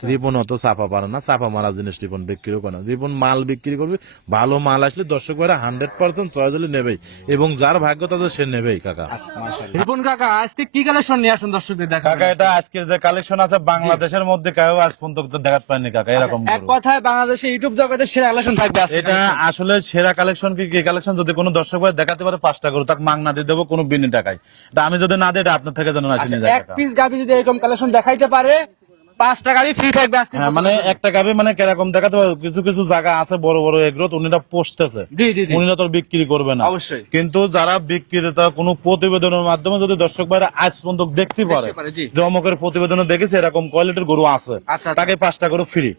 রিপন অত চাপা পারে না চাপা মারা জিনিস রিপন বিক্রিও করে না। রিপন মাল বিক্রি করবে ভালো মাল আসলে দর্শক ভাইরা হান্ড্রেড পার্সেন্ট চয়েস হলে নেবেই। এবং যার ভাগ্য তাদের সে নেবেই কাকা। রিপন কাকা আজকে কি কালেকশন নিয়ে আসুন দর্শকদের দেখা কাকা এটা আজকের যে কালেকশন আছে বাংলাদেশের মধ্যে কেউ আজ পর্যন্ত দেখাতে পারেনি কাকা। এরকম এক কথায় বাংলাদেশে ইউটিউব জগতের সেরা কালেকশন থাকবে আজকে এটা আসলে সেরা কালেকশন কি কি কালেকশন যদি কোনো দর্শক ভাই দেখাতে পারে পাঁচটা করো তাকে মাংনা দিয়ে দেবো কোনো বিনি টাকায়। এটা আমি যদি না দিই এটা আপনার থেকে যেন আসি আচ্ছা, নিয়ে যায় এক পিস গাবি যদি এরকম কালেকশন দেখাইতে পারে পাঁচ টাকা ফ্রি থাকবে আজকে হ্যাঁ মানে একটা গাবি মানে কীরকম দেখাতে পারে কিছু কিছু জায়গা আছে বড় বড় এগ্রোথ উনিরা পোষতেছে। জি জি জি। উনিরা তো বিক্রি করবে না। অবশ্যই। কিন্তু যারা বিক্রেতা কোনো প্রতিবেদনের মাধ্যমে যদি দর্শক ভাইরা আজ পর্যন্ত দেখতে পারে যে অমুকের প্রতিবেদনে দেখেছে এরকম কোয়ালিটির গরু আছে। আচ্ছা, আচ্ছা। তাকে পাঁচটা গরু ফ্রি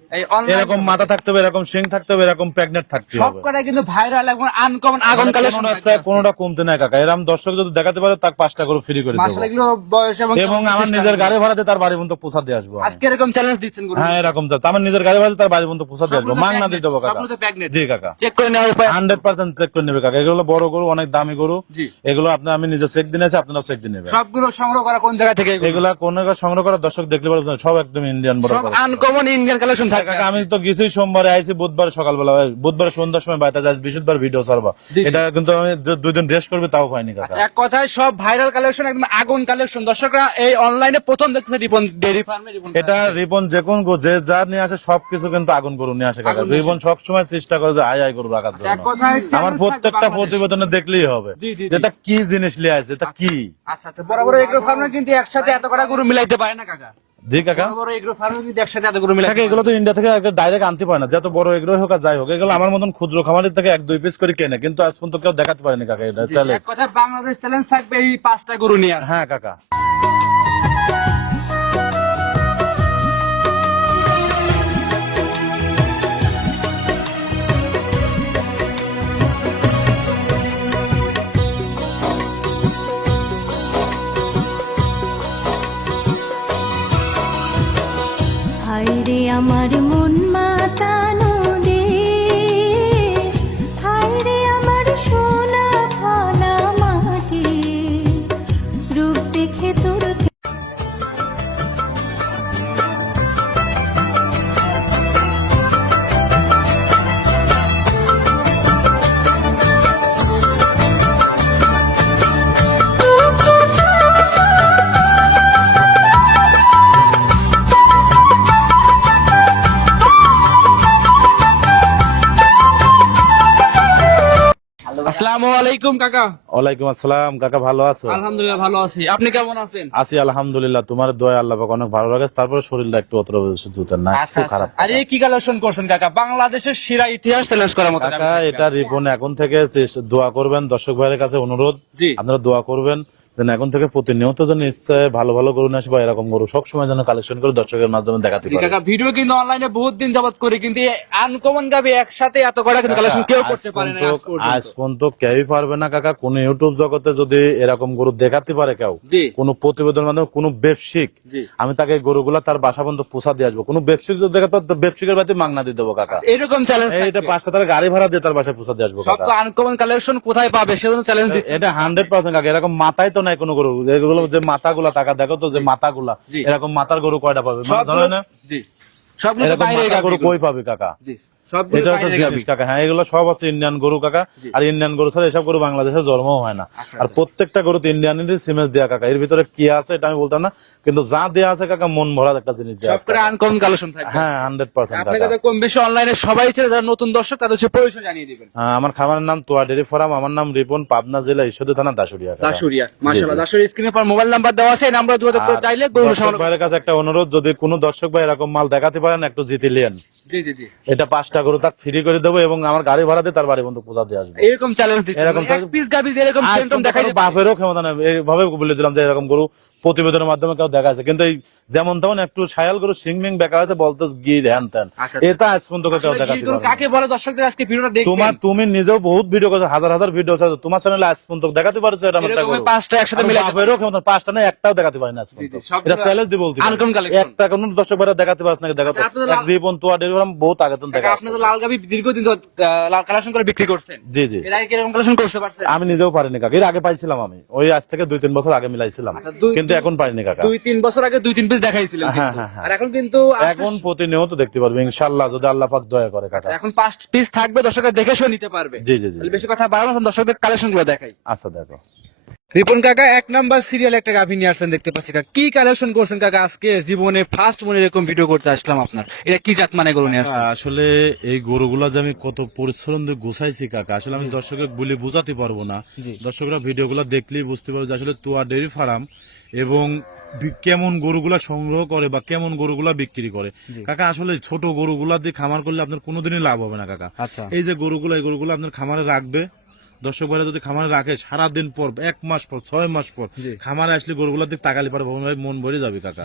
এরকম মাথা থাকতে হবে এরকম সিং থাকতে হবে এরকম প্রেগনেন্ট থাকতে হবে। কিন্তু ভাইরাল এবং আনকমন আগুন কালেকশন কোনোটা কোনোটা কমতে নাই কাকা। এরকম দর্শক যদি দেখাতে পারে তাকে পাঁচটা গরু ফ্রি করে দেবো। এবং আমার নিজের গাড়ি ভাড়া দিয়ে তার বাড়ি পর্যন্ত দিয়ে আসব আজকে এরকম চ্যালেঞ্জ দিচ্ছেন গুরু। হ্যাঁ এরকম আমার নিজের গাড়ি দিয়ে তার বাড়ি পর্যন্ত দিয়ে দেবো কাকা। pregnant। জি কাকা। চেক করে নেওয়ার উপায় হান্ড্রেড পার্সেন্ট চেক করে নেবে কাকা। এগুলো বড় গরু অনেক দামি গরু। এগুলো আপনি আমি নিজে চেক দিন আছে আপনারাও চেক দিয়ে নেবেন। সবগুলো সংগ্রহ করা কোন জায়গা থেকে এগুলো? কোন সংগ্রহ করা? দর্শক দেখলে পারবেন সব একদম ইন্ডিয়ান বড় সব আনকমন ইন্ডিয়ান কালেকশন থাকবে কাকা আমি তো গেছি সোমবারে আইছি বুধবার সকালবেলা। বুধবার সন্ধ্যার সময় বাইতে যাই বৃহস্পতিবার ভিডিও ছাড়বা। জি। এটা কিন্তু আমি দুই দিন রেস্ট করবে তাও পাইনি কাকা। আচ্ছা, এক কথায় সব ভাইরাল কালেকশন একদম আগুন কালেকশন দর্শকরা এই অনলাইনে প্রথম দেখতেছে রিপন ডেরি ফার্মে এটা রিবন যে কোন যে যা নিয়ে আসে সবকিছু কিন্তু আগুন করু নিয়ে আসে কাকা। রিবন সবসময় চেষ্টা করে যে আয় আয় করু রাখার আচ্ছা, জন্য। আমার প্রত্যেকটা প্রতিবেদনে দেখলেই হবে। যেটা কি জিনিস নিয়ে আসছে এটা কি? আচ্ছা বড় বড় এগ্রো ফার্মে কিন্তু একসাথে এত কটা গরু মিলাইতে পারে না কাকা। জি কাকা। বড় বড় এগ্রো ফার্মে কিন্তু একসাথে এত গরু মিলাইতে থাকে এগুলো তো ইন্ডিয়া থেকে ডাইরেক্ট আনতে পারে না। যত বড় এগুলো হোক আর যাই হোক এগুলো আমার মতন ক্ষুদ্র খামারের থেকে এক দুই পিস করে কেনে কিন্তু আজ পর্যন্ত কেউ দেখাতে পারেনি কাকা এটা। চ্যালেঞ্জ বাংলাদেশ চ্যালেঞ্জ থাকবে এই পাঁচটা গরু নিয়ে হ্যাঁ কাকা। হায়রে আমার মন আলাইকুম কাকা। ওয়ালাইকুম আসসালাম। কাকা ভালো আছো? আলহামদুলিল্লাহ ভালো আছি। আপনি কেমন আছেন? আছি আলহামদুলিল্লাহ। তোমার দয়া আল্লাহ পাক অনেক ভালো লাগে তারপরে শরীরটা একটু অতটা জুতের না আচ্ছা খুব আচ্ছা। খারাপ আর কি কালেকশন করছেন কাকা? বাংলাদেশের সেরা ইতিহাস চ্যালেঞ্জ করার মতো কাকা এটা রিপন এখন থেকে দোয়া করবেন দর্শক ভাইয়ের কাছে অনুরোধ। আপনারা দোয়া করবেন যেন এখন থেকে প্রতিনিয়ত যেন ইচ্ছে ভালো ভালো গরু আসে বা এরকম গরু সবসময় যেন কালেকশন করে দর্শকের মাধ্যমে দেখাতে পারে। কাকা ভিডিও কিন্তু অনলাইনে বহুত দিন যাবত করি কিন্তু আনকমন গাবি একসাথে এত কটা কিন্তু কালেকশন কেউ করতে পারে না আজ পর্যন্ত। কেউই পারবে না কাকা। কোন ইউটিউব জগতে যদি এরকম গরু দেখাতে পারে কেউ কোন প্রতিবেদন মাধ্যমে কোন ব্যবসিক আমি তাকে গরুগুলা তার বাসা পর্যন্ত পোষা দিয়ে আসব। কোন ব্যবসিক যদি দেখাতে পারে, ব্যবসিকের বাড়িতে মাংনা দিয়ে দেবো কাকা। এরকম চ্যালেঞ্জ এইটা পাঁচটা তার গাড়ি ভাড়া দিয়ে তার বাসায় পোষা দিয়ে আসব সব আনকমন কালেকশন কোথায় পাবে সেজন্য চ্যালেঞ্জ দিচ্ছে। এটা হান্ড্রেড পার্সেন্ট কাকা। এরকম মাথায় তো নাই কোনো গরু। এগুলো যে মাথাগুলা টাকা দেখো তো যে মাথাগুলা। জি। এরকম মাথার গরু কয়টা পাবে? ধরে না জি। সবগুলো এরকম মাথা গরু। কই পাবে কাকা? জি। এটা হচ্ছে বাইরে কাকা। হ্যাঁ এগুলো সব হচ্ছে ইন্ডিয়ান গরু কাকা। আর ইন্ডিয়ান গরু ছাড়া এসব গরু বাংলাদেশে জন্ম হয় না। আচ্ছা, আর প্রত্যেকটা গরুতে ইন্ডিয়ানের সিমেন্স দেয়া কাকা। এর ভিতরে কি আছে এটা আমি বলতাম না। কিন্তু যা দেয়া আছে কাকা মন ভরা একটা জিনিস দেয়া আছে করে আনকমন কালেকশন থাকবে। হ্যাঁ হান্ড্রেড পার্সেন্ট আপনার কাকা। কাছে কম বেশি অনলাইনে সবাই ছিল যারা নতুন দর্শক তাদের সে পরিচয় জানিয়ে দিবেন। হ্যাঁ, আমার খামারের নাম তোয়া ডেরি ফার্ম আমার নাম রিপন পাবনা জেলা ঈশ্বরদী থানা দাসুরিয়া। দাসুরিয়া মাশাআল্লাহ স্ক্রিনে পর মোবাইল নাম্বার দেওয়া আছে এই নাম্বারে যোগাযোগ করে চাইলে গরু সংগ্রহ ভাইয়ের কাছে একটা অনুরোধ যদি কোনো দর্শক ভাই এরকম মাল দেখাতে পারেন একটু জিতে লিয়েন জি জি জি। এটা পাঁচটা গরু তাক ফ্রি করে দেবো এবং আমার গাড়ি ভাড়া দিয়ে তার বাড়ি বন্ধু পূজা দিয়ে আসবে। এরকম চ্যালেঞ্জ এরকম পিস গাবি এরকম আজ দেখাই বাপেরও ক্ষমতা নেই। এইভাবে বলে দিলাম যে এরকম গরু প্রতিবেদনের মাধ্যমে কেউ দেখা আছে কিন্তু এই যেমন তেমন একটু সায়াল গরু সিং মিং বেকা হয়েছে বলতে গিয়ে হ্যান তেন। আচ্ছা, এটা আজ পর্যন্ত কেউ দেখাতে পারে না। কাকে বলে? দর্শকদের আজকে ভিডিওটা দেখবেন। তোমার তুমি নিজেও বহুত ভিডিও করছ হাজার হাজার ভিডিও আছে তোমার চ্যানেলে আজ পর্যন্ত দেখাতে পারছ এটা আমার পাঁচটা একসাথে মিলে বাপেরও পাঁচটা না একটাও দেখাতে পারি না। এটা চ্যালেঞ্জ দিব বলতে। একটা কোন দর্শক ভাইরা দেখাতে পারছ না দেখাতো আচ্ছা, এক বহুত আগে দেখা আপনি তো লাল গাবি দীর্ঘদিন লাল কালেকশন করে বিক্রি করছেন। জি জি। এর আগে কীরকম কালেকশন করতে পারছেন? আমি নিজেও পারিনি কাকা এর আগে পাইছিলাম আমি। ওই আজ থেকে দুই তিন বছর আগে মিলাইছিলাম। আচ্ছা, কিন্তু এখন পাইনি কাকা। দুই তিন বছর আগে দুই তিন পিস দেখাইছিলেন হ্যাঁ। হ্যাঁ, হ্যাঁ। আর এখন কিন্তু এখন প্রতিনিয়ত দেখতে পারবে ইনশাল্লাহ যদি আল্লাহ পাক দয়া করে কাকা। এখন পাঁচ পিস থাকবে দর্শকরা দেখে শুনে নিতে পারবে। জি জি জি বেশি কথা বাড়ানো না, দর্শকদের কালেকশনগুলো দেখাই। আচ্ছা দেখো। রিপন কাকা এক নাম্বার সিরিয়াল একটা গাভী নিয়ে আসছেন দেখতে পাচ্ছি কাকা। কি কালেকশন করছেন কাকা? আজকে জীবনে ফার্স্ট মনে এরকম ভিডিও করতে আসলাম আপনার। এটা কি জাত মানে গরু নিয়ে আসছেন? আসলে এই গরুগুলা যে আমি কত পরিশ্রম দিয়ে গোছাইছি কাকা আসলে আমি দর্শকের বলে বোঝাতে পারব না। দর্শকরা ভিডিওগুলো দেখলেই বুঝতে পারবে যে আসলে তুয়া ডেয়ারি ফার্ম এবং কেমন গরুগুলা সংগ্রহ করে বা কেমন গরুগুলা বিক্রি করে। কাকা আসলে ছোট গরুগুলা দিয়ে খামার করলে আপনার কোনোদিনই লাভ হবে না কাকা। আচ্ছা। এই যে গরুগুলা এই গরুগুলো আপনার খামারে রাখবে দর্শক ভাইরা যদি খামারে রাখে সারাদিন পর এক মাস পর ছয় মাস পর খামারে আসলে গরুগুলোর দিকে তাকালি পারে ভবন ভাই মন ভরে যাবে কাকা।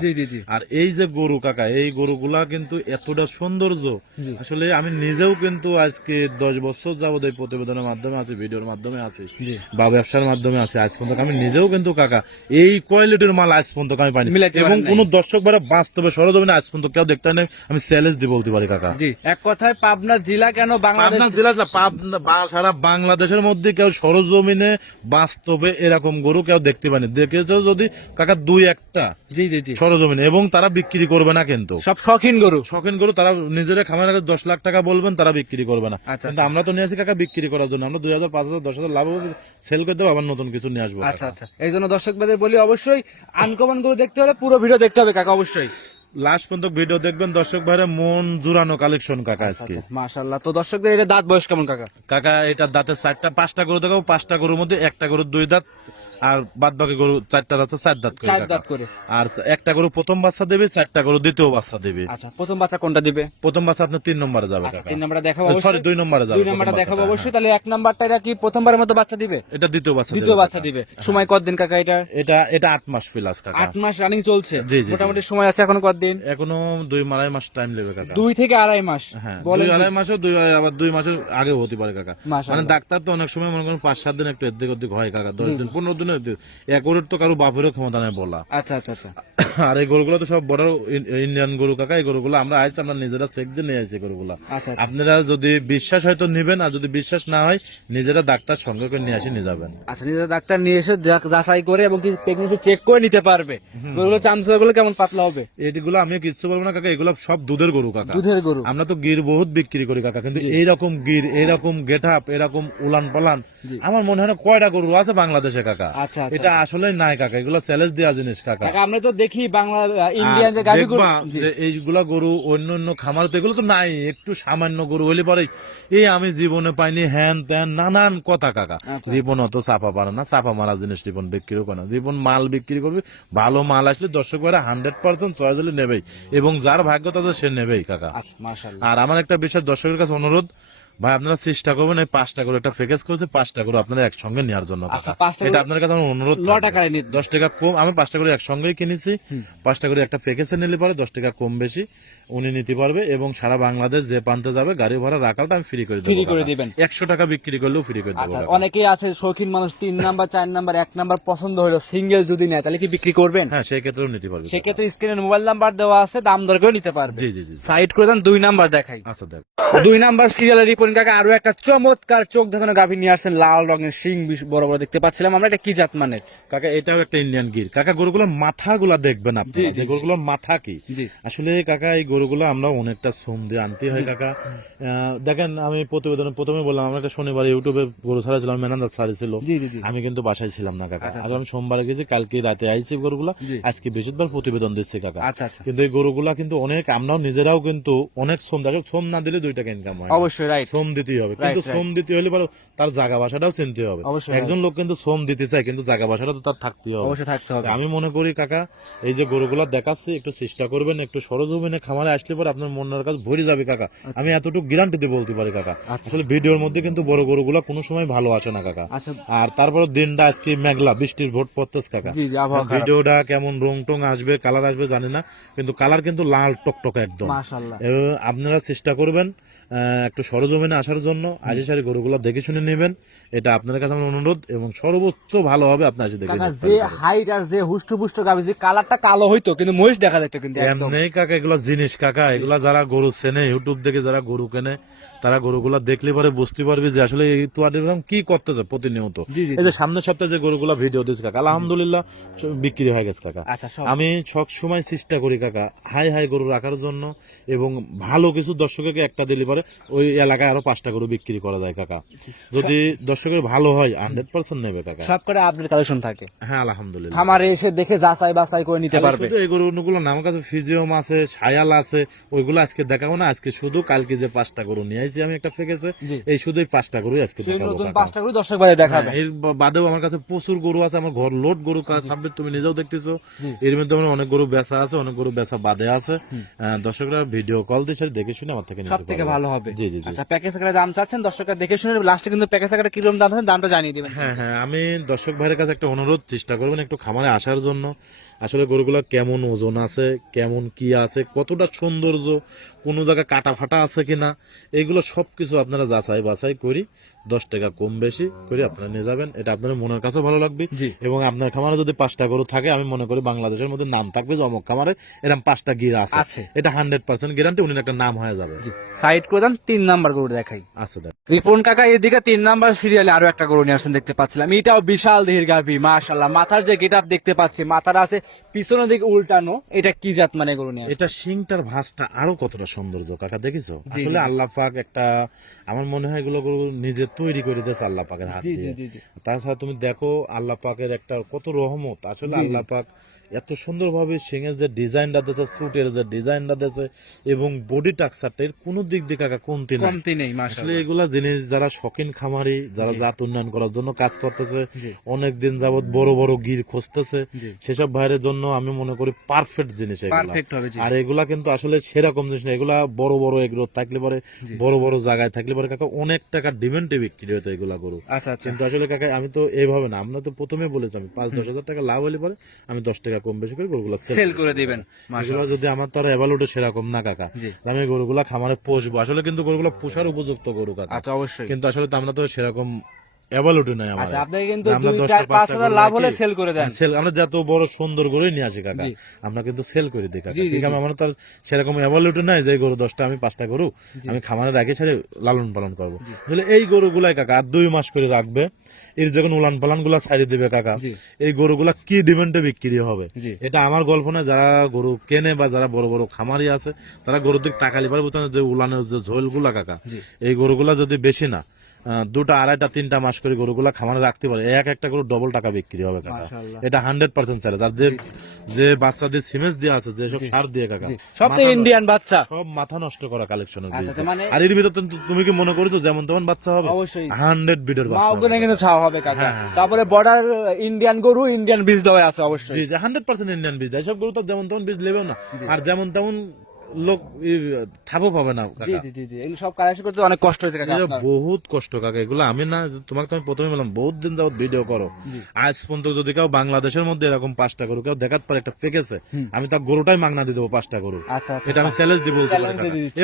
আর এই যে গরু কাকা এই গরুগুলা কিন্তু এতটা সৌন্দর্য আসলে আমি নিজেও কিন্তু আজকে দশ বছর যাবত এই প্রতিবেদনের মাধ্যমে আছে ভিডিওর মাধ্যমে আছে বা ব্যবসার মাধ্যমে আছে আজ পর্যন্ত আমি নিজেও কিন্তু কাকা এই কোয়ালিটির মাল আজ পর্যন্ত আমি পাইনি। এবং কোন দর্শক ভাইরা বাস্তবে সরজমিনে আজ পর্যন্ত কেউ দেখতে নেই আমি চ্যালেঞ্জ দিয়ে বলতে পারি কাকা। এক কথায় পাবনা জেলা কেন বাংলাদেশ পাবনা জেলা পাবনা সারা বাংলাদেশের মধ্যে কেউ সরজমিনে বাস্তবে এরকম গরু কেউ দেখতে পায়নি দেখেছ যদি? কাকা দুই একটা জি জি জি। সরজমিনে এবং তারা বিক্রি করবে না কিন্তু। সব শখিন গরু। শখিন গরু তারা নিজেরা খামার আগে দশ লাখ টাকা বলবেন তারা বিক্রি করবে না। আচ্ছা, কিন্তু আমরা তো নিয়ে আসি কাকা বিক্রি করার জন্য। আমরা দুই হাজার পাঁচ হাজার দশ হাজার লাভ সেল করে দেবো আবার নতুন কিছু নিয়ে আসব। আচ্ছা আচ্ছা। এই জন্য দর্শকদের বলি অবশ্যই আনকমন গরু দেখতে হলে পুরো ভিডিও দেখতে হবে কাকা অবশ্যই। লাস্ট পর্যন্ত ভিডিও দেখবেন দর্শক ভাইরা মন জুড়ানো কালেকশন কাকা আজকে। মাশাল্লাহ তো দর্শকদের এটা দাঁত বয়স কেমন কাকা? কাকা এটা দাঁতের চারটা পাঁচটা গরু দেখাবো পাঁচটা গরুর মধ্যে একটা গরুর দুই দাঁত আর বাদ বাকি গরু চারটা চার দাঁত করে চার দাঁত করে। আর একটা গরু প্রথম বাচ্চা দেবে চারটা গরু দ্বিতীয় বাচ্চা দেবে। আচ্ছা প্রথম বাচ্চা কোনটা দিবে? প্রথম বাচ্চা আপনার তিন নম্বরে যাবে আচ্ছা কাকা। তিন নম্বরটা দেখাবো সরি দুই নম্বরে যাবে দুই নম্বরটা দেখাবো অবশ্যই। তাহলে এক নাম্বারটা এটা কি প্রথমবারের মতো বাচ্চা দিবে। এটা দ্বিতীয় বাচ্চা দ্বিতীয় বাচ্চা দিবে। সময় কতদিন কাকা এটা? এটা এটা আট মাস প্লাস কাকা। আট মাস রানিং চলছে। মোটামুটি সময় আছে এখনও কতদিন এখনও দুই আড়াই মাস টাইম নেবে কাকা। দুই থেকে আড়াই মাস হ্যাঁ দুই আড়াই মাসও দুই আবার দুই মাসের আগেও হতে পারে কাকা। মানে ডাক্তার তো অনেক সময় মনে করেন পাঁচ সাত দিন একটু এদিক ওদিক হয় কাকা দশ দিন পনেরো দিনের একরের তো কারও বাপেরও ক্ষমতা নেই বলা। আচ্ছা আচ্ছা আচ্ছা। আর এই গরুগুলো তো সব বড় ইন্ডিয়ান গরু কাকা এই গরুগুলো আমরা আইছি আমরা নিজেরা চেক দিয়ে নিয়ে আসি গরুগুলা। আচ্ছা আপনারা যদি বিশ্বাস হয়তো নিবেন আর যদি বিশ্বাস না হয় নিজেরা ডাক্তার সঙ্গে করে নিয়ে আসি নিয়ে যাবেন। আচ্ছা নিজের ডাক্তার নিয়ে এসে যাচাই করে এবং কি প্রেগনেন্সি চেক করে নিতে পারবে। গরুগুলো চামচা গুলো কেমন পাতলা হবে? এইগুলো আমি কিচ্ছু বলব না কাকা এগুলো সব দুধের গরু কাকা। দুধের গরু। আমরা তো গির বহুত বিক্রি করি কাকা কিন্তু এইরকম গির এইরকম গেট আপ এরকম উলান পালান আমার মনে হয় না কয়টা গরু আছে বাংলাদেশে কাকা। আচ্ছা আচ্ছা। এটা আসলে নাই কাকা এগুলো চ্যালেঞ্জ দেওয়া জিনিস কাকা। আমরা তো দেখি বাংলা ইন্ডিয়ান যে দেখবা এইগুলা গরু অন্য অন্য খামার তো এগুলো তো নাই একটু সামান্য গরু হলে পরে এই আমি জীবনে পাইনি হ্যান ত্যান নানান কথা কাকা। জীবন অত চাপা পারে না চাপা মারা জিনিস জীবন বিক্রিও করে না। জীবন মাল বিক্রি করবে ভালো মাল আসলে দর্শক হান্ড্রেড পার্সেন্ট চয়েস হলে নেবেই। এবং যার ভাগ্য তাদের সে নেবেই কাকা। আচ্ছা আর আমার একটা বিষয় দর্শকের কাছে অনুরোধ ভাই আপনারা চেষ্টা করবেন এই পাঁচটা করে একটা প্যাকেজ করছে পাঁচটা করে আপনারা একসঙ্গে নেওয়ার জন্য। আচ্ছা, এটা আপনার কাছে আমার অনুরোধ দশ টাকা কম আমি পাঁচটা করে একসঙ্গেই কিনেছি। পাঁচটা করে একটা প্যাকেজে নিলে পারে দশ টাকা কম বেশি উনি নিতে পারবে এবং সারা বাংলাদেশ যে প্রান্তে যাবে গাড়ি ভাড়া রাখালটা আমি ফ্রি করে ফ্রি করে দিবেন। একশো টাকা বিক্রি করলেও ফ্রি করে দেবো আচ্ছা অনেকেই আছে শৌখিন মানুষ তিন নাম্বার চার নাম্বার এক নাম্বার পছন্দ হলো সিঙ্গেল যদি নেয় তাহলে কি বিক্রি করবেন? হ্যাঁ সেই ক্ষেত্রেও নিতে পারবে। সেক্ষেত্রে স্ক্রিনের মোবাইল নাম্বার দেওয়া আছে দাম দর করে নিতে পারবে। জি জি জি সাইড করে দেন দুই নাম্বার দেখাই। আচ্ছা দেখ। দুই নাম্বার সিরিয়ালের রিপোর্টিং কাকা আরও একটা চমৎকার চোখ দেখানো গাভী নিয়ে আসছেন লাল রঙের শিং বড় বড় দেখতে পাচ্ছিলাম। আমরা এটা কি জাত মানের কাকা এটাও একটা ইন্ডিয়ান গির। কাকা গরুগুলোর মাথাগুলা দেখবেন আপনি যে গরুগুলোর মাথা কি? আসলে কাকা এই গরুগুলো আমরা অনেকটা শ্রম দিয়ে আনতে হয় কাকা। দেখেন আমি প্রতিবেদনে প্রথমে বললাম আমরা একটা শনিবার ইউটিউবে গরু ছাড়াছিলাম মেনান্দার ছাড়িয়েছিল জি জি জি। আমি কিন্তু বাসায় ছিলাম না কাকা। আচ্ছা, আজ আমি সোমবারে গেছি কালকে রাতে আইছি গরুগুলা। আজকে বৃহস্পতিবার প্রতিবেদন দিচ্ছে কাকা। আচ্ছা আচ্ছা। কিন্তু এই গরুগুলা কিন্তু অনেক আমরাও নিজেরাও কিন্তু অনেক শ্রম দেখো শ্রম না দিলে দুই টাকা ইনকাম হয় অবশ্যই রাইট শ্রম দিতেই হবে। কিন্তু শ্রম দিতে হলে পরে তার জায়গা বাসাটাও চিনতে হবে। একজন লোক কিন্তু শ্রম দিতে চায় কিন্তু জায়গা বাসাটা তো তার থাকতেই হবে। অবশ্যই থাকতে হবে। আমি মনে করি কাকা এই যে গরুগুলা দেখাচ্ছি একটু চেষ্টা করবেন একটু সরজমিনে খামারে আসলে পরে আপনার মনের কাছে ভরে যাবে কাকা। আমি এতটুকু গ্যারান্টি দিয়ে বলতে পারি কাকা। আচ্ছা। আসলে ভিডিওর মধ্যে কিন্তু বড় গরুগুলা কোনো সময় ভালো আসে না কাকা। আচ্ছা। আর তারপরে দিনটা আজকে মেঘলা বৃষ্টির ভোট পড়তেছে কাকা। ভিডিওটা কেমন রং টং আসবে কালার আসবে জানি না। কিন্তু কালার কিন্তু লাল টকটক একদম। আপনারা চেষ্টা করবেন আহ, একটু সরজমিনে সরজমিনে আসার জন্য আশি সারি গরুগুলো দেখে শুনে নেবেন। এটা আপনার কাছে আমার অনুরোধ এবং সর্বোচ্চ ভালো হবে আপনি আসে দেখে যে। হাইট আর যে হুষ্ট পুষ্ট গাভি যে কালারটা কালো হইতো কিন্তু মহিষ দেখা যেত কিন্তু এমনি কাকা এগুলো জিনিস কাকা এগুলো যারা গরু চেনে ইউটিউব দেখে যারা গরু কেনে তারা গরুগুলা দেখলে পরে বুঝতে পারবে যে আসলে এই তোয়াটির দাম কি করতেছে প্রতিনিয়ত। এই যে সামনের সপ্তাহে যে গরুগুলা ভিডিও দিচ্ছে কাকা আলহামদুলিল্লাহ বিক্রি হয়ে গেছে কাকা। আচ্ছা আমি সব সময় চেষ্টা করি কাকা হাই হাই গরু রাখার জন্য এবং ভালো কিছু দর্শককে একটা দিলে পরে ওই এলাকায় আরও পাঁচটা গরু বিক্রি করা যায় কাকা। যদি দর্শকের ভালো হয় হান্ড্রেড পার্সেন্ট নেবে কাকা। সব করে আপডেট কালেকশন থাকে। হ্যাঁ আলহামদুলিল্লাহ। খামারে এসে দেখে যাচাই বাছাই করে নিতে পারবে। এই গরুগুলো না আমার কাছে ফিজিওম আছে সায়াল আছে ওইগুলো আজকে দেখাবো না আজকে শুধু কালকে যে পাঁচটা গরু নিয়ে আসছি আমি একটা ফেকেছে এই শুধু এই পাঁচটা গরুই আজকে নতুন পাঁচটা করে দর্শক দেখাবে হ্যাঁ, এর বাদেও আমার কাছে প্রচুর গরু আছে আমার ঘর লোড গরু তুমি নিজেও দেখতেছো। এর মধ্যে আমার অনেক গরু বেচা আছে অনেক গরু বেচা বাদে আছে। দর্শকরা ভিডিও কল দিয়ে সেটা দেখে শুনে আমার থেকে সব থেকে ভালো হবে। জি জি আচ্ছা প্যাকেজ আকারে দাম চাচ্ছেন? দর্শকরা দেখে শুনে লাস্টে কিন্তু প্যাকেজ আকারে কীরকম দাম আছে দামটা জানিয়ে দিবেন। হ্যাঁ হ্যাঁ আমি দর্শক ভাইয়ের কাছে একটা অনুরোধ চেষ্টা করবেন একটু খামারে আসার জন্য। আসলে গরুগুলো কেমন ওজন আছে কেমন কি আছে কতটা সৌন্দর্য কোন জায়গায় কাটা ফাটা আছে কিনা এগুলো সবকিছু আপনারা যাচাই বাছাই করি দশ টাকা কম বেশি করে আপনারা নিয়ে যাবেন। এটা আপনার মনের কাছেও ভালো লাগবে। এবং আপনার খামারে যদি পাঁচটা গরু থাকে আমি মনে করি বাংলাদেশের মধ্যে নাম থাকবে যে অমুক খামারে এরকম পাঁচটা গির আছে। এটা হান্ড্রেড পার্সেন্ট গ্যারান্টি উনি একটা নাম হয়ে যাবে। সাইড করে দেন তিন নাম্বার গরু দেখাই। আছে দেখ। রিপন কাকা এদিকে তিন নাম্বার সিরিয়ালে আরও একটা গরু নিয়ে আসছেন দেখতে পাচ্ছিলাম। এটাও বিশাল দেহের গাভি মাশাল্লাহ মাথার যে গেট দেখতে পাচ্ছি মাথার আছে পিছনের দিকে উল্টানো এটা কি জাত মানে গরু নিয়ে এটা সিংটার ভাঁজটা আরও কতটা সৌন্দর্য কাকা দেখিছো? আসলে আল্লাহ পাক একটা আমার মনে হয় এগুলো নিজের নিজে তৈরি করে দিয়েছে আল্লাহ পাকের হাত দিয়ে। তাছাড়া তুমি দেখো আল্লাহ পাকের একটা কত রহমত। আসলে। আল্লাহ পাক এত সুন্দরভাবে সিংহের যে ডিজাইনটা দিয়েছে স্যুটের যে ডিজাইনটা দিয়েছে এবং বডি টাকচারটা এর কোনো দিক দিয়ে কাকা কমতি নাই। কমতি নেই আসলে এগুলা জিনিস যারা শখিন খামারি যারা জাত উন্নয়ন করার জন্য কাজ করতেছে অনেক দিন যাবত বড় বড় গির খুঁজতেছে। সেসব ভাইয়ের জন্য আমি মনে করি পারফেক্ট জিনিস এগুলা। আর এগুলা কিন্তু আসলে সেরকম জিনিস না এগুলা বড় বড় এগুলো থাকলে পরে বড় বড় জায়গায় থাকলে পরে কাকা অনেক টাকা ডিমেন্টে বিক্রি হতো এগুলা গরু। আচ্ছা আচ্ছা। কিন্তু আসলে কাকা আমি তো এইভাবে না আমরা তো প্রথমে বলেছি আমি পাঁচ দশ হাজার টাকা লাভ হলে পরে আমি দশ টাকা কম বেশি করে গরুগুলো সেল করে দিবেন এগুলো যদি আমার তো আর এভালুটে সেরকম না কাকা। আমি গরুগুলা খামারে পোষবো। আসলে কিন্তু গরুগুলো পোষার উপযুক্ত গরু কাকা। আচ্ছা অবশ্যই। কিন্তু আসলে তো আমরা তো সেরকম নাই আমার। আচ্ছা আপনাকে কিন্তু আমরা দুই দশটা চার পাঁচ পাঁচটা হাজার গরু লাভ হলে সেল করে দেন। সেল আমরা যত বড় সুন্দর নিয়ে আসি কাকা আমরা কিন্তু সেল করে দিই কাকা। জি, জি, ঠিক আছে আমার তো সেরকম নাই যে গরু দশটা আমি পাঁচটা গরু আমি খামারে রাখি ছেড়ে লালন পালন করব। তাহলে এই গরুগুলাই কাকা আর দুই মাস করে রাখবে। এর যখন উলান পালানগুলা ছাড়িয়ে দিবে কাকা। এই গরুগুলা কি ডিমান্ডে বিক্রি হবে? এটা আমার গল্প না যারা গরু কেনে বা যারা বড় বড় খামারি আছে তারা গরুর দিক তাকালি পারে বুঝতে যে উলানের যে ঝোলগুলা কাকা এই গরুগুলা যদি বেশি না দুটা আড়াইটা তিনটা মাস করে গরুগুলা খামারে রাখতে পারে। এক একটা গরু ডবল টাকা বিক্রি হবে কাকা। এটা হান্ড্রেড পার্সেন্ট চ্যালেঞ্জ আর যে যে বাচ্চাদের সিমেন্স দিয়ে আছে যে সব সার দিয়ে কাকা সব ইন্ডিয়ান বাচ্চা। সব মাথা নষ্ট করা কালেকশন আচ্ছা আচ্ছা, মানে আর এর ভিতর তুমি কি মনে করছ যেমন তেমন বাচ্চা হবে? অবশ্যই। হান্ড্রেড বিডের বাচ্চা কিন্তু ছাওয়া হবে কাকা। হ্যাঁ, হ্যাঁ। তারপরে বর্ডার ইন্ডিয়ান গরু ইন্ডিয়ান বীজ দেওয়া আছে অবশ্যই। জি হান্ড্রেড পার্সেন্ট ইন্ডিয়ান বীজ দেয়। সব গরু তো যেমন তেমন বীজ নেবেও না। আর যেমন তেমন লোক পাবে না জি জি জি জি। এগুলো সব কালেকশন করতে অনেক কষ্ট হয়েছে কাকা আপনার। বহুত কষ্ট কাকা এগুলো আমি না তোমাকে তো আমি প্রথমে বললাম বহুত দিন যাবত ভিডিও করো। আজ পর্যন্ত যদি কেউ বাংলাদেশের মধ্যে এরকম পাঁচটা গরু কেউ দেখাতে পারে একটা ফেকেছে আমি তার গরুটাই মাগনা দিয়ে দেবো পাঁচটা গরু। আচ্ছা আচ্ছা এটা আমি চ্যালেঞ্জ দিব।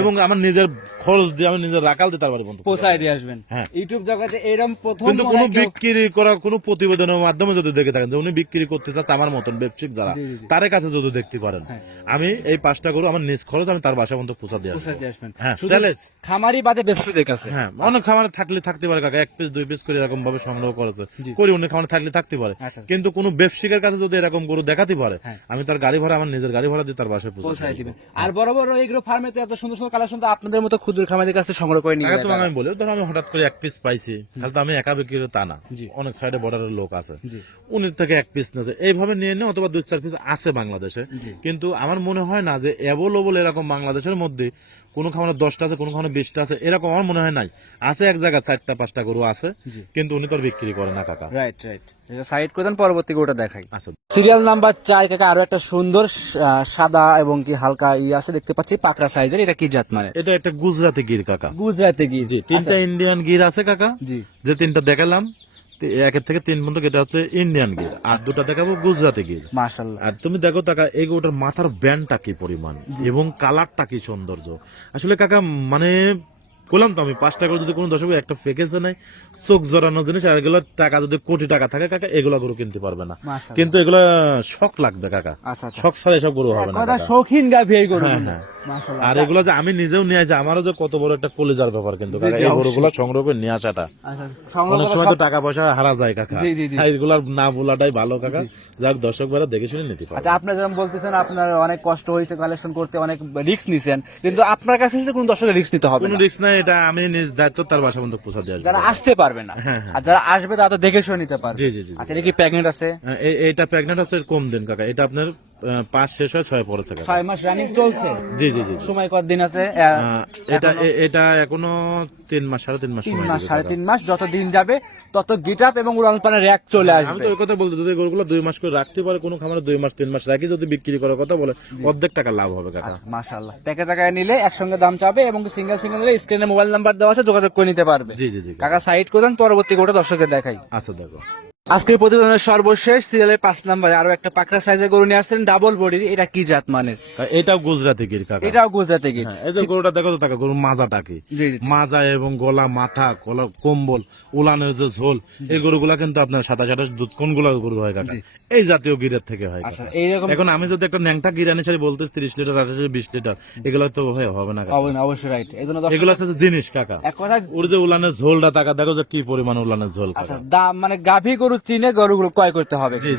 এবং আমার নিজের খরচ দিয়ে আমি নিজের রাখাল দিতে বাড়ি পর্যন্ত পৌঁছায় দিয়ে আসবেন। হ্যাঁ। ইউটিউব জগতে এরকম প্রথম কিন্তু কোনো বিক্রি করা কোনো প্রতিবেদনের মাধ্যমে যদি দেখে থাকেন যে উনি বিক্রি করতে চাচ্ছে আমার মতন ব্যবসায়িক যারা। তার কাছে যদি দেখতে পারেন। হ্যাঁ। আমি এই পাঁচটা গরু আমার নিজ খরচ আমি তার বাসা পর্যন্ত পৌঁছা দিয়ে আসব। দিয়ে আসবেন। হ্যাঁ চ্যালেঞ্জ খামারি বাদে ব্যবসায়ীদের কাছে। হ্যাঁ অনেক খামারে থাকলে থাকতে পারে কাকা এক পিস দুই পিস করে এরকম ভাবে সংগ্রহ করেছে করি অনেক খামারে থাকলে থাকতে পারে। আচ্ছা। কিন্তু কোনো ব্যবসায়িকের কাছে যদি এরকম গরু দেখাতে পারে হ্যাঁ। আমি তার গাড়ি ভাড়া আমার নিজের গাড়ি ভাড়া দিয়ে তার বাসায় পৌঁছে দিবেন। আর বড় বড় এগুলো ফার্মে তো এত সুন্দর সুন্দর কালেকশন তো আপনাদের মতো ক্ষুদ্র খামারিদের কাছে সংগ্রহ করে নিয়ে তোমাকে আমি বলি ধরো আমি হঠাৎ করে এক পিস পাইছি তাহলে তো আমি একা বিক্রি তা না। অনেক সাইডে বর্ডারের লোক আছে। উনি থেকে এক পিস নেছে এইভাবে নিয়ে নে অথবা দুই চার পিস আছে বাংলাদেশে। কিন্তু আমার মনে হয় না যে অ্যাভেলেবল এরকম বাংলাদেশের মধ্যে কোনো খামারে দশটা আছে কোনো খামারে বিশটা আছে এরকম আমার মনে হয় নাই। আছে এক জায়গায় চারটা পাঁচটা গরু আছে কিন্তু উনি তো বিক্রি করে না কাকা। রাইট রাইট সাইড করে দেন পরবর্তী গোটা দেখাই। আচ্ছা। সিরিয়াল নাম্বার চার কাকা আরও একটা সুন্দর সাদা এবং কি হালকা ই আছে দেখতে পাচ্ছি পাকড়া সাইজের এটা কি জাত মানে? এটা একটা গুজরাটি গির কাকা। গুজরাতে কি জি তিনটা ইন্ডিয়ান গির আছে কাকা। জি। যে তিনটা দেখালাম একের থেকে তিন পর্যন্ত এটা হচ্ছে ইন্ডিয়ান গেট আর দুটা দেখাবো গুজরাটি গির আর তুমি দেখো কাকা এই গোটার মাথার ব্যান্ডটা কি পরিমাণ এবং কালারটা কি সৌন্দর্য? আসলে কাকা মানে বললাম তো আমি পাঁচ টাকা যদি কোনো দর্শক একটা ফেকেছে নাই। চোখ জড়ানো জিনিস আর এগুলো টাকা যদি কোটি টাকা থাকে কাকা এগুলো গরু কিনতে পারবে না। কিন্তু এগুলো শখ লাগবে কাকা। আচ্ছা আচ্ছা। শখ ছাড়া এসব গরু হবে না। শৌখিন গাভী এই গরু। হ্যাঁ, হ্যাঁ। আর এগুলো যে আমি নিজেও নিয়ে আসি আমারও যে কত বড় একটা কলেজার ব্যাপার কিন্তু কাকা এই গরুগুলো সংগ্রহ করে নিয়ে আসাটা। আচ্ছা অনেক সময় তো টাকা পয়সা হারা যায় কাকা। জি। না বলাটাই ভালো কাকা। যাক দর্শক ভাইরা দেখে শুনে নিতে পারে আচ্ছা আপনি যেরকম বলতেছেন আপনার অনেক কষ্ট হয়েছে কালেকশন করতে অনেক রিস্ক নিছেন। কিন্তু আপনার কাছে কোনো দর্শকের রিস্ক নিতে হবে কোনো না। রিস্ক নাই এটা আমি নিজ দায়িত্ব তার বাসা বন্ধু পৌঁছা দিয়ে যারা আসতে পারবে না। হ্যাঁ, হ্যাঁ। আর যারা আসবে তারা তো দেখে শুনে নিতে পারবে। জি, জি। আচ্ছা এটা কি প্রেগনেন্ট আছে? এটা এই- এইটা প্রেগনেন্ট হচ্ছে কম দিন কাকা। এটা আপনার পাঁচ শেষ হয় ছয় ছয় মাস রানিং চলছে? জি জি জি। সময় কতদিন আছে? এটা এটা এখনও তিন মাস সাড়ে তিন মাস তিন মাস সাড়ে তিন মাস যত দিন যাবে তত এবং উড়ান পানের র্যাক চলে আমি তো ওই কথা বলতে যদি গরুগুলো দুই মাস করে রাখতে পারে কোনো খামারে দুই মাস তিন মাস রাখি যদি বিক্রি করার কথা বলে অর্ধেক টাকা লাভ হবে কাকা। মাশাআল্লাহ। প্যাকে জায়গায় নিলে একসঙ্গে দাম চাবে এবং সিঙ্গেল সিঙ্গেল নিলে স্ক্রিনে মোবাইল নাম্বার দেওয়া আছে যোগাযোগ করে নিতে পারবে। জি জি জি কাকা। সাইড করেন পরবর্তী গোটা দর্শকের দেখাই। আচ্ছা দেখো। আজকের প্রতিবেদনের সর্বশেষ সিরিয়ালের পাঁচ নম্বরে আরও একটা পাকড়া সাইজের গরু নিয়ে আসছেন ডাবল বডির এটা কি জাত মানের? এটাও গুজরাটি গির কাকা। এটাও গুজরাতে গিট হ্যাঁ, এই যে গরুটা দেখো তো টাকা গরু মাজাটা কি মাজা এবং গলা মাথা গলা কম্বল উলানের যে ঝোল এই গরুগুলা কিন্তু আপনার সাতাশ আঠাশ দুধ কোনগুলা গরু হয় কাকা? এই জাতীয় গিরের থেকে হয় আচ্ছা এখন আমি যদি একটা ন্যাংটা গিরানি সারি বলতে তিরিশ লিটার আঠাশ বিশ লিটার এগুলো তো হবে না কাকা। অবশ্যই অবশ্যই রাইট এগুলো হচ্ছে জিনিস কাকা। এক কথা ওর যে উলানের ঝোলটা টাকা দেখো যে কি পরিমাণ উলানের ঝোল আচ্ছা কাকা। দাম মানে গাভী গরু চিনে গরুগুলো ক্রয় করতে হবে। জি।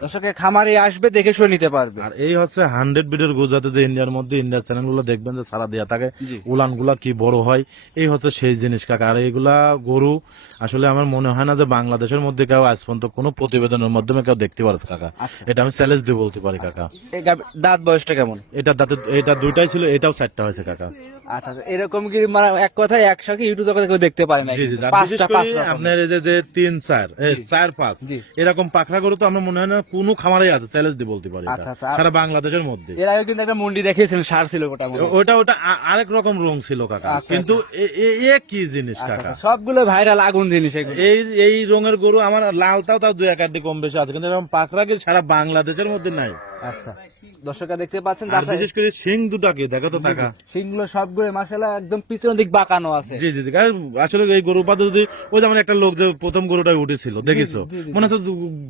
দর্শকের খামারে আসবে দেখে শুনে নিতে পারবে। আর এই হচ্ছে হান্ড্রেড বিডের গুজরাতে যে ইন্ডিয়ার মধ্যে ইন্ডিয়ার চ্যানেলগুলো দেখবেন যে সারা দেওয়া থাকে জি। উলানগুলা কি বড় হয় এই হচ্ছে সেই জিনিস কাকা। আর এইগুলা গরু আসলে আমার মনে হয় না যে বাংলাদেশের মধ্যে কেউ আজ পর্যন্ত কোনো প্রতিবেদনের মাধ্যমে কেউ দেখতে পারছে কাকা। আচ্ছা। এটা আমি চ্যালেঞ্জ দিয়ে বলতে পারি কাকা। এই গাভী- দাঁত বয়সটা কেমন? এটা দাঁতে এটা দুইটাই ছিল এটাও চারটা হয়েছে কাকা। আচ্ছা আচ্ছা, এরকম কি মানে এক কথায় একসাথে ইউটিউব জগতে কেউ দেখতে পারে না? জি জি আর বিশেষ পাঁচটা করে পাঁচ আপনার এই যে যে তিন চার চার পাঁচ এরকম পাখরা গরু তো আমরা মনে হয় না কোনো খামারে আছে চ্যালেঞ্জ দিয়ে বলতে পারি। আচ্ছা, আচ্ছা। সারা বাংলাদেশের মধ্যে। এর আগে কিন্তু একটা মন্ডি দেখিয়েছিলেন সার ছিল ওটা ওটা ওটা আরেক রকম রং ছিল কাকা। আচ্ছা, কিন্তু এ- কি জিনিস কাকা? সবগুলো ভাইরাল আগুন জিনিস এই এই রঙের গরু আমার লালটাও তাও দুই এক আটটি কম বেশি আছে কিন্তু এরকম পাখরা সারা বাংলাদেশের মধ্যে নাই। আচ্ছা দর্শকরা দেখতে পাচ্ছেন বিশেষ করে সিং দুটা কি দেখো তো টাকা সিংগুলো সবগুলো মাসালা একদম পিছনের দিক বাঁকানো আছে। জি জি আসলে এই গরু পাতে যদি ওই যেমন একটা লোক যে প্রথম গরুটা উঠেছিল দেখিছো। মনে হচ্ছে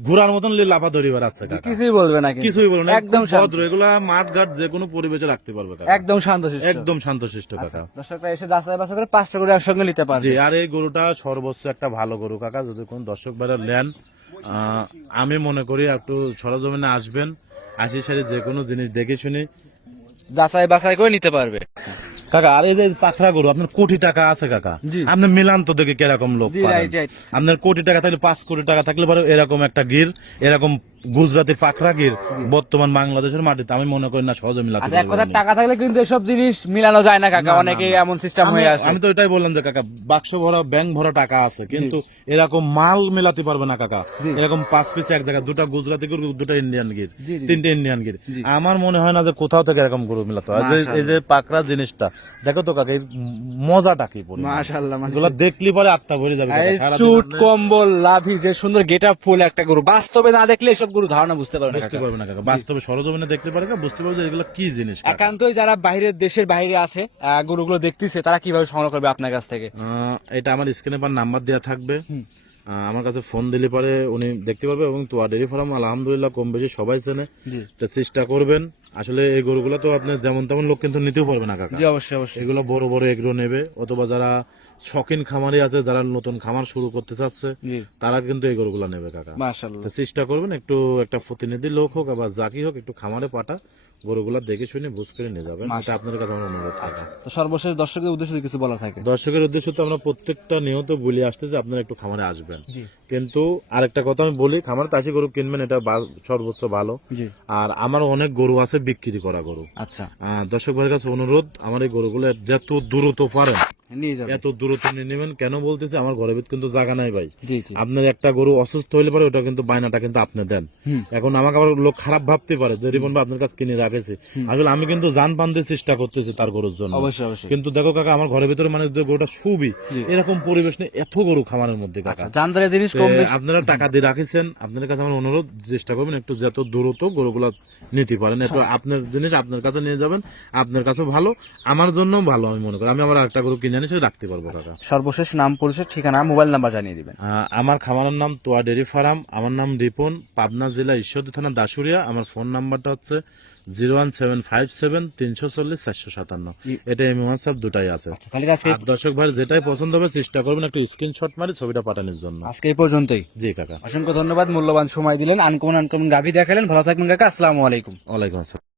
ঘোরার মতন লাফা ধরিবার আছে কিছুই বলবে না কিছুই বলো না একদম একদম ভদ্র। এগুলা মাঠ ঘাট যে কোনো পরিবেশে রাখতে পারবে কাকা। একদম শান্ত শিষ্ট। একদম শান্তশিষ্ট কাকা। দর্শকরা এসে যাচাই বাছাই করে পাঁচটা করে একসঙ্গে নিতে পারবে। জি আর এই গরুটা সর্বোচ্চ একটা ভালো গরু কাকা। যদি কোন দর্শক বাইরে নেন আমি মনে করি একটু সরজমিনে আসবেন। আসি সারি যে কোনো জিনিস দেখে শুনে যাচাই বাছাই করে নিতে পারবে কাকা আর এই যে পাখরা গরু আপনার কোটি টাকা আছে কাকা। আপনি মিলান তো দেখে কীরকম লোক. আপনার কোটি টাকা থাকলে পাঁচ কোটি টাকা থাকলে পরে এরকম একটা গির এরকম গুজরাটি পাখরা বর্তমান বাংলাদেশের মাটিতে আমি মনে করি না সহজে মিলাতে আচ্ছা এক কথা টাকা থাকলে কিন্তু এসব জিনিস মিলানো যায় না কাকা অনেকে এমন সিস্টেম হয়ে আসে। আমি তো এটাই বললাম যে কাকা বাক্স ভরা ব্যাংক ভরা টাকা আছে কিন্তু এরকম মাল মেলাতে পারবে না কাকা। এরকম পাঁচ পিস এক জায়গায় দুটা গুজরাটি গরু দুটা ইন্ডিয়ান গির। তিনটে ইন্ডিয়ান গির। আমার মনে হয় না যে কোথাও থেকে এরকম গরু মেলাতে হয়। এই যে পাকড়া জিনিসটা দেখো তো কাকা এই মজাটা কি পরিমাণ। মাশাআল্লাহ এগুলো দেখলে পরে আত্মা ভরে যাবে চুট কম্বল লাভি যে সুন্দর গেট আপ ফুল একটা গরু বাস্তবে না দেখলে এসব গরু ধারণা বুঝতে পারবে না বুঝতে পারবে না কাকা। বাস্তবে সরজমিনে দেখতে পারে না বুঝতে পারবে যে এগুলো কি জিনিস একান্তই যারা বাইরের দেশের বাইরে আছে গরুগুলো দেখতেছে তারা কীভাবে সংগ্রহ করবে আপনার কাছ থেকে? এটা আমার স্ক্রিনে পর নাম্বার দেওয়া থাকবে। আমার কাছে ফোন দিলে পরে উনি দেখতে পারবে এবং তোয়া ডেরি ফার্ম আলহামদুলিল্লাহ কম বেশি সবাই চেনে। তো চেষ্টা করবেন। আসলে এই গরুগুলো তো আপনি যেমন তেমন লোক কিন্তু নিতেও পারবে না কাকা। জি অবশ্যই অবশ্যই। এগুলো বড় বড় এগুলো নেবে। অথবা যারা শখিন খামারি আছে যারা নতুন খামার শুরু করতে চাচ্ছে তারা কিন্তু এই গরুগুলো নেবে কাকা। চেষ্টা করবেন একটু একটা প্রতিনিধি লোক হোক আবার জাকি হোক একটু খামারে পাঠা গরুগুলা দেখে শুনে বুঝ করে নিয়ে যাবেন। এটা আপনার কাছে আমার অনুরোধ কাকা। তো সর্বশেষ দর্শকের উদ্দেশ্যে কিছু বলা থাকে। দর্শকের উদ্দেশ্য তো আমরা প্রত্যেকটা নিয়ত বলে আসতেছি আপনারা একটু খামারে আসবেন। কিন্তু আরেকটা কথা আমি বলি খামারে তাসি গরু কিনবেন এটা সর্বোচ্চ ভালো। আর আমার অনেক গরু আছে বিক্রি করা গরু। আচ্ছা। দর্শক ভাইয়ের কাছে অনুরোধ আমার এই গরুগুলো যত দ্রুত পারেন। এত দূরত্ব নিয়ে নেবেন কেন বলতেছি আমার ভিতর কিন্তু জায়গা নাই ভাই। আপনার একটা গরু অসুস্থ পারে ওটা কিন্তু বায়নাটা কিন্তু আপনি দেন। এখন আমাকে আবার লোক খারাপ ভাবতে পারে যে রিপন আপনার কাছে কিনে রাখেছি। আসলে আমি কিন্তু পান চেষ্টা করতেছি তার গরুর জন্য। কিন্তু দেখো কাকা আমার ঘরের ভিতরে মানে গরুটা শুবি এরকম পরিবেশ নেই এত গরু খামারের মধ্যে কাকা। আচ্ছা জিনিস আপনারা টাকা দিয়ে রাখিছেন আপনাদের কাছে আমার অনুরোধ চেষ্টা করবেন একটু যত দ্রুত গরুগুলা নিতে পারেন একটু আপনার জিনিস আপনার কাছে নিয়ে যাবেন আপনার কাছেও ভালো আমার জন্য ভালো আমি মনে করি। আমি আমার একটা গরু কিনে হিসেবে রাখতে পারব কাকা সর্বশেষ নাম পরিচয় ঠিকানা মোবাইল নাম্বার জানিয়ে দিবেন। আমার খামারের নাম তোয়া ডেরি ফার্ম আমার নাম রিপন পাবনা জেলা ঈশ্বরদী থানা দাসুরিয়া আমার ফোন নাম্বারটা হচ্ছে zero one seven five seven তিনশো চল্লিশ চারশো সাতান্ন। এটা এম হোয়াটসঅ্যাপ দুটাই আছে। আচ্ছা দর্শক ভাই যেটাই পছন্দ হবে চেষ্টা করবেন একটা স্ক্রিনশট মারি ছবিটা পাঠানোর জন্য। আজকে এই পর্যন্তই। জি কাকা। অসংখ্য ধন্যবাদ মূল্যবান সময় দিলেন। আনকমন আনকমন গাভি দেখালেন। ভালো থাকবেন কাকা। আসসালামু আলাইকুম। ওয়ালাইকুম আসসালাম।